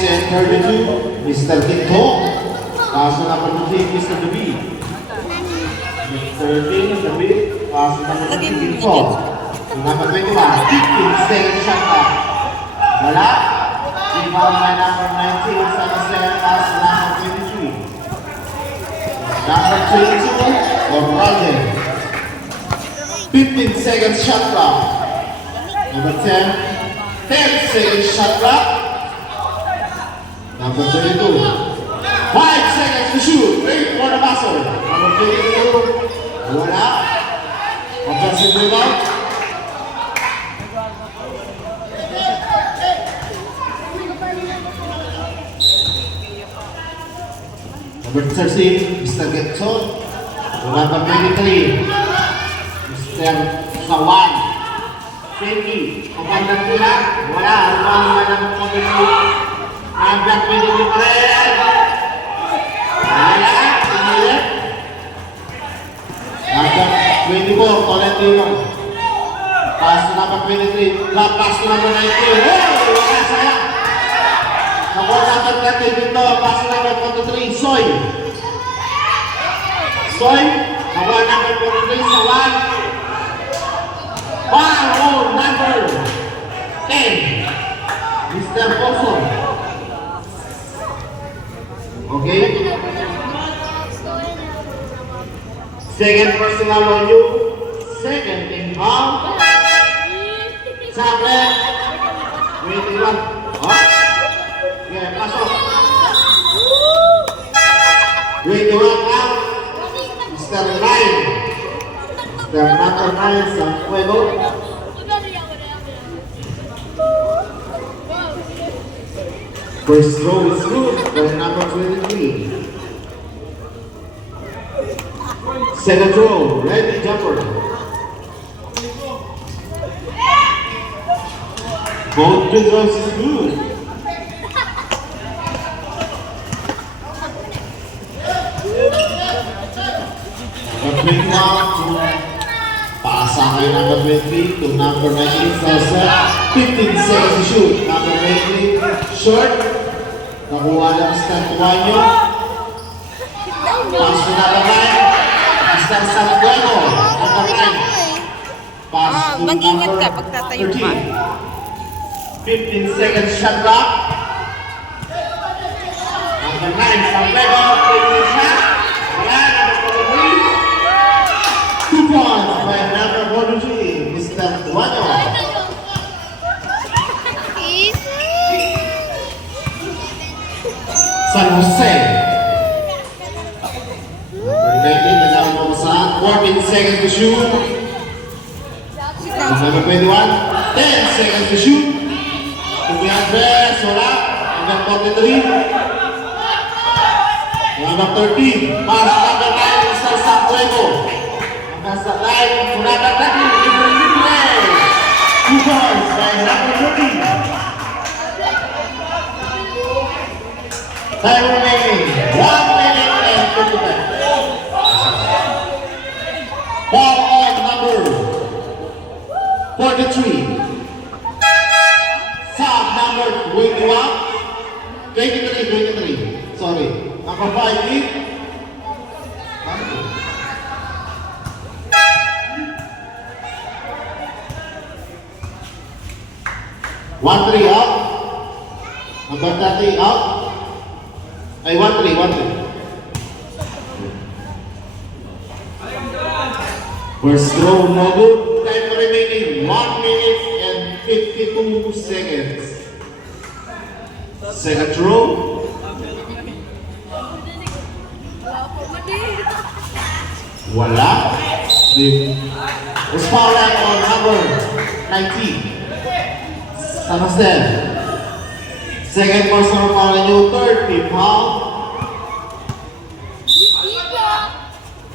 minutes and 32, Mr. Quinto. Paso number 15, Mr. David. 13, David. Paso number 15, Quinto. Number 21, 15 seconds shot clock. Wala. Rebound by number 19, San Jose. Paso number 23. Number 22, for Roger. 15 seconds shot clock. Number 10, 10 seconds shot clock. Number 22, 5 seconds to shoot. Wait for the buzzer. Number 22, wala. Offensive rebound. Number 13, Mr. Getson. Number 23, Mr. Sawan. 20, pagandang pula. Wala. Rebound by number 22. Number 23 pa rin. Wala. Tumulip. Number 24, Tolentino. Pass to number 23. Pass to number 19. Oh! Wala, sayang. Number 30 dito. Pass to number 43, Soy. Soy. Number 43, Sawan. Foul number 10, Mr. Poso. Okay. Second personal on you. Second team foul. Sabre. Waiting lang. Oh. Yeah, pasok. Waiting lang out. Mr. Ryan. Mr. Number 9 sa juego. First throw is good for number 23. Second throw, ready jumper. Both free throws is good. Number 21 paasa kay number 23 to number 19 Salsa. 15 seconds to shoot. Number 23 short. Nakuha lang sa Tuanyo. Pass to number 9. Mr. Santuano. Number 9. Pass to mag-ingat number ka pagtatayo ka. 15 seconds shot clock. Number 9, Santuano. 20 shot. Wala, number 23. 2 points by number 43, Mr. Tuanyo. San Jose. Number 19, nagawin mo sa 14 seconds to shoot. Number 21, 10 seconds to shoot. Andres, wala. Number 43. Number 13, pass number 9, Mr. Santuego. Nasa line, Sunada Taki, libre-libre. 2 points by number 13. Time remaining, 1 minute and 50 seconds. Ball on number 43. Sub number 23. Sorry. Number 5 is 1-3 out. Number 30 out. Ay, 1-3. First throw, no good. Time remaining, 1 minute and 52 seconds. Second throw. Wala. It's foul line on number 19. San Jose. Second personal foul on you, third team foul.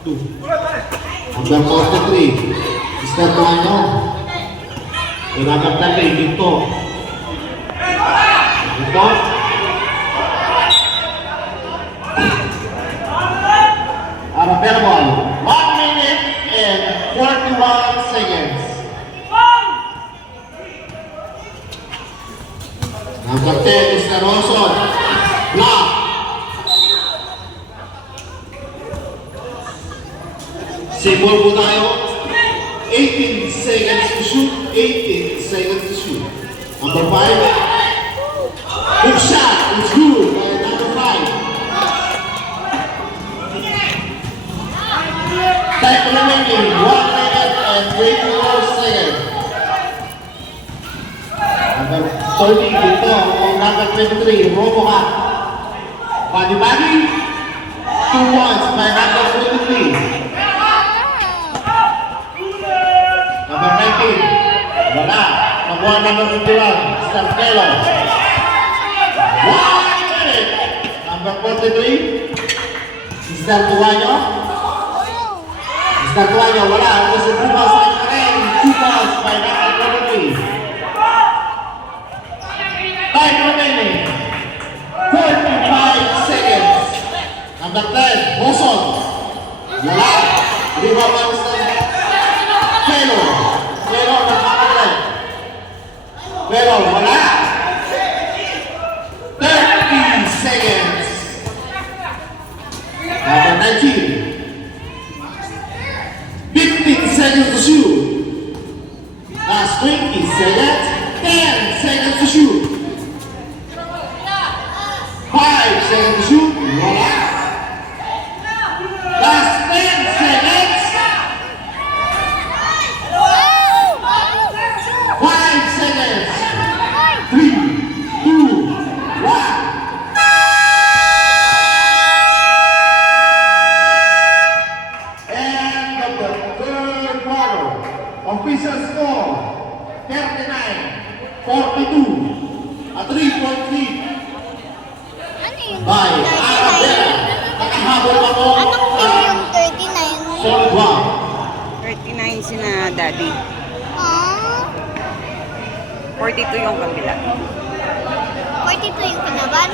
2. Number 43, Mr. Tuanyo. Number 30, Dito. Available. 1 minute and 41 seconds. Number 10, Mr. Roson. 30 dito on number 23, Robohat. Body body, 2 points by number 23. Number 19, wala. Nakuha number 51, Starpelo. 1 minute. Number 43, Mr. Tuanyo. Mr. Tuanyo, wala. Gusto buka sa kanya rin. 2 points by number 43. Time remaining. 45 seconds. Number 10, Boson. Wala. Lima pa Mr. Pelo. Pelo, nakakagalan. Pelo, wala. 30 seconds. Number 19. 15 seconds to shoot. Last 20 seconds. 10 seconds to shoot. 5 seconds to shoot. Voila. Last 10 seconds. 5 seconds. 3, 2, 1. End of the third quarter. Official score 39-42. A 3-point lead Ano yun? by Arabella. Nakahabol ako Anong team yung 39? solid one. 39 sina daddy. Ah, 42 yung kabila. 42 yung kinaban?